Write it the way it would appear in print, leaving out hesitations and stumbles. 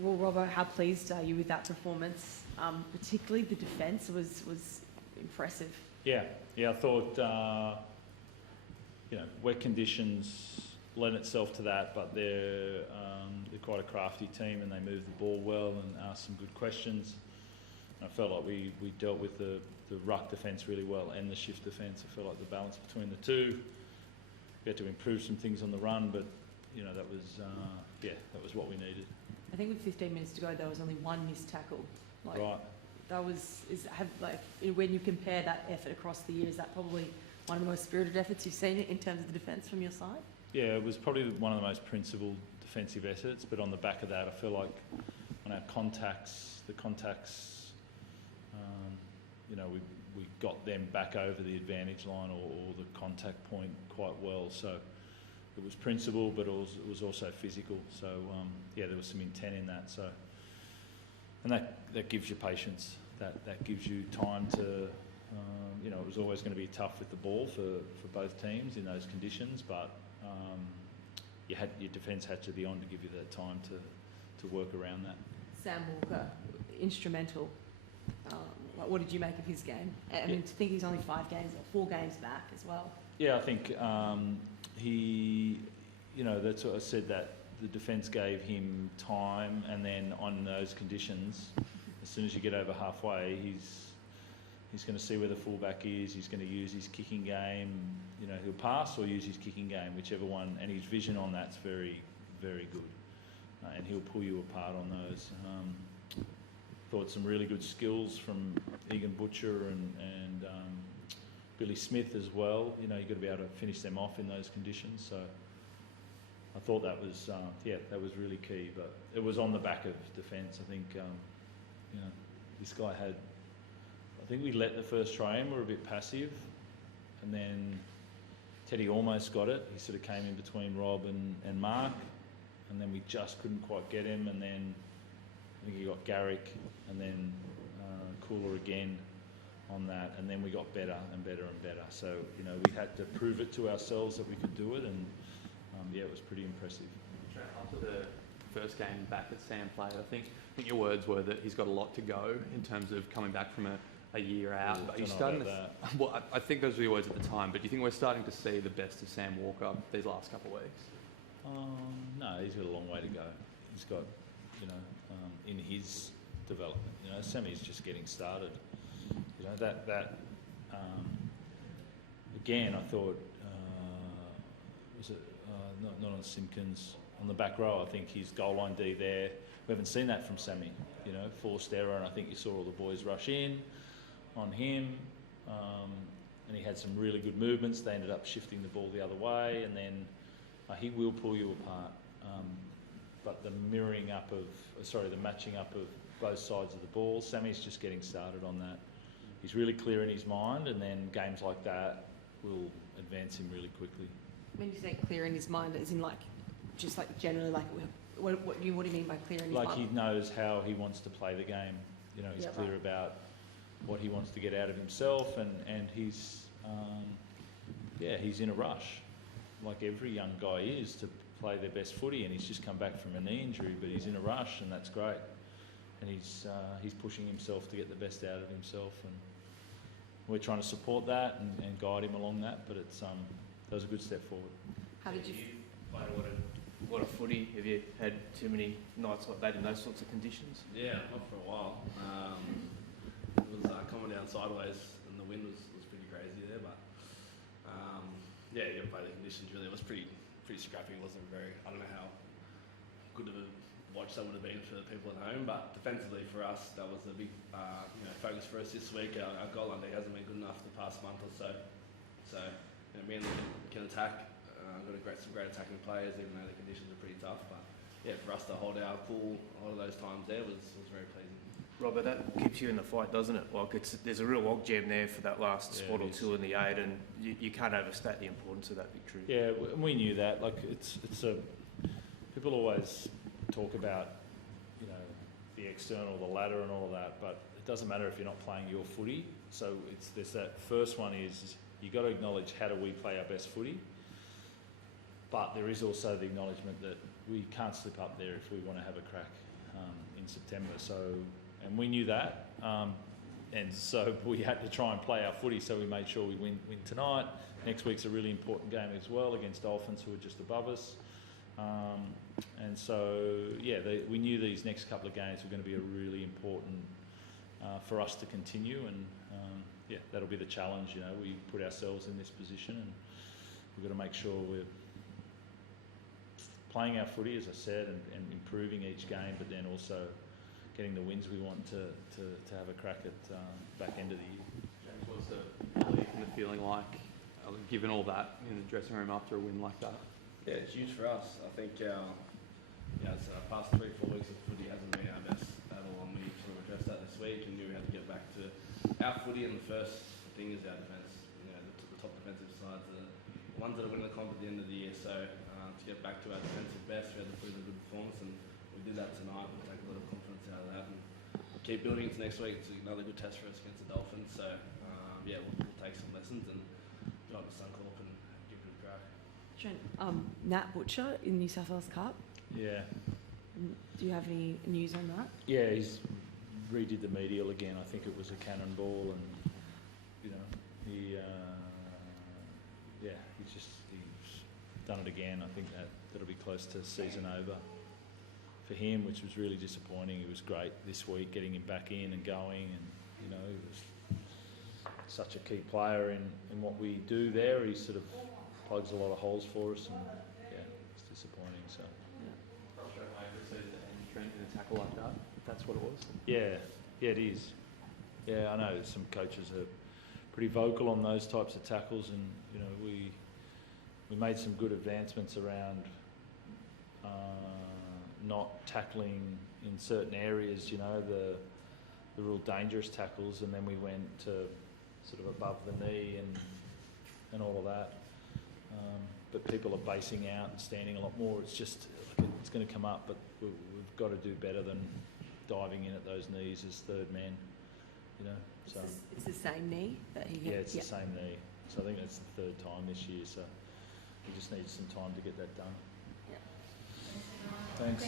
Well, Robbo, how pleased are you with that performance? Particularly the defence was impressive. Yeah, I thought, wet conditions lend itself to that, but they're quite a crafty team and they move the ball well and ask some good questions. And I felt like we dealt with the ruck defence really well and the shift defence. I felt like the balance between the two. We had to improve some things on the run, but that was what we needed. I think with 15 minutes to go, there was only one missed tackle. Right. That when you compare that effort across the year, is that probably one of the most spirited efforts you've seen in terms of the defence from your side? Yeah, it was probably one of the most principled defensive efforts, but on the back of that, I feel like on our contacts, we got them back over the advantage line or the contact point quite well. So it was principled, but it was also physical. So there was some intent in that. So, and that gives you patience. That gives you time to. It was always going to be tough with the ball for both teams in those conditions, but your defence had to be on to give you that time to work around that. Sam Walker, instrumental. What did you make of his game? I mean, to think he's only 5 games or 4 games back as well. Yeah, I think he, that's what I said, that the defence gave him time, and then on those conditions, as soon as you get over halfway, he's going to see where the fullback is. He's going to use his kicking game. He'll pass or use his kicking game, whichever one. And his vision on that's very, very good. And he'll pull you apart on those. Thought some really good skills from Nat Butcher and Billy Smith as well. You've got to be able to finish them off in those conditions. So I thought that was really key. But it was on the back of defence. I think this guy had. I think we let the first try in. We're a bit passive, and then Teddy almost got it. He sort of came in between Rob and Mark, and then we just couldn't quite get him. And then I think he got Garrick, and then Cooler again on that, and then we got better and better and better. So we had to prove it to ourselves that we could do it, and it was pretty impressive. After the first game back that Sam played, I think your words were that he's got a lot to go in terms of coming back from a year out. But are you starting to? Well, I think those were your words at the time. But do you think we're starting to see the best of Sam Walker these last couple of weeks? No, he's got a long way to go. He's got, in his development, Sammy's just getting started. Again, I thought, was it not on Simpkins on the back row? I think his goal line D there. We haven't seen that from Sammy. Forced error, and I think you saw all the boys rush in on him, and he had some really good movements. They ended up shifting the ball the other way, and then he will pull you apart. But the matching up of both sides of the ball, Sammy's just getting started on that. He's really clear in his mind, and then games like that will advance him really quickly. When you say clear in his mind, as in generally, what do you mean by clear in his mind? Like he knows how he wants to play the game. He's clear about what he wants to get out of himself, and he's in a rush, like every young guy is, to play their best footy, and he's just come back from a knee injury, but he's in a rush, and that's great. And he's pushing himself to get the best out of himself, and we're trying to support that and guide him along that. But that was a good step forward. How did you play what a footy? Have you had too many nights like that in those sorts of conditions? Yeah, not for a while. It was coming down sideways, and the wind was pretty crazy there. But you got to play the conditions. Really, it was pretty scrappy. It wasn't very. I don't know how good of a watch that would have been for the people at home, but defensively for us, that was a big focus for us this week. Our goal line hasn't been good enough the past month or so. So me and them can attack. Got some great attacking players, even though the conditions are pretty tough. But for us to hold our full a lot of those times there was very pleasing. Robert, that keeps you in the fight, doesn't it? There's a real logjam there for that last spot or two in the 8, and you can't overstate the importance of that victory. Yeah, we knew that. People always talk about the external, the ladder, and all of that, but it doesn't matter if you're not playing your footy. So there's that first one is you got to acknowledge how do we play our best footy, but there is also the acknowledgement that we can't slip up there if we want to have a crack. September. So, and we knew that, and so we had to try and play our footy. So we made sure we win tonight. Next week's a really important game as well against Dolphins, who are just above us. And so, yeah, we knew these next couple of games were going to be a really important for us to continue, and yeah, that'll be the challenge. You know, we put ourselves in this position, and we've got to make sure we're playing our footy, as I said, and improving each game, but then also getting the wins we want to have a crack at back end of the year. James, what's the belief and the feeling like, given all that in the dressing room after a win like that? Yeah, it's huge for us. I think our past 3-4 weeks of footy hasn't been our best at all, and we sort of addressed that this week and knew we had to get back to our footy, and the first thing is our defence. You know, the top defensive sides are the ones that are winning the comp at the end of the year, so to get back to our defensive best, we had to put in a good performance, and we did that tonight. We'll take a lot of confidence out of that and keep building into next week. It's another good test for us against the Dolphins, so yeah, we'll take some lessons and go up to Suncorp and give it a crack. Trent, Nat Butcher in New South Wales Cup. Yeah. Do you have any news on that? Yeah, he's redid the medial again. I think it was a cannonball, and you know, he's done it again. I think that'll be close to season over for him, which was really disappointing. It was great this week getting him back in and going, and you know, he was such a key player in what we do there. He sort of plugs a lot of holes for us, and yeah, it's disappointing. So. Trent in a tackle like that, if that's what it was. Yeah, it is. Yeah, I know some coaches are pretty vocal on those types of tackles, and you know, we made some good advancements around not tackling in certain areas, you know, the real dangerous tackles, and then we went to sort of above the knee and all of that. But people are basing out and standing a lot more. It's just, it's going to come up, but we've got to do better than diving in at those knees as third man, you know. So It's the same knee that he hit? yeah, it's the same knee. So I think that's the third time this year. So we just need some time to get that done. Yeah. Thanks.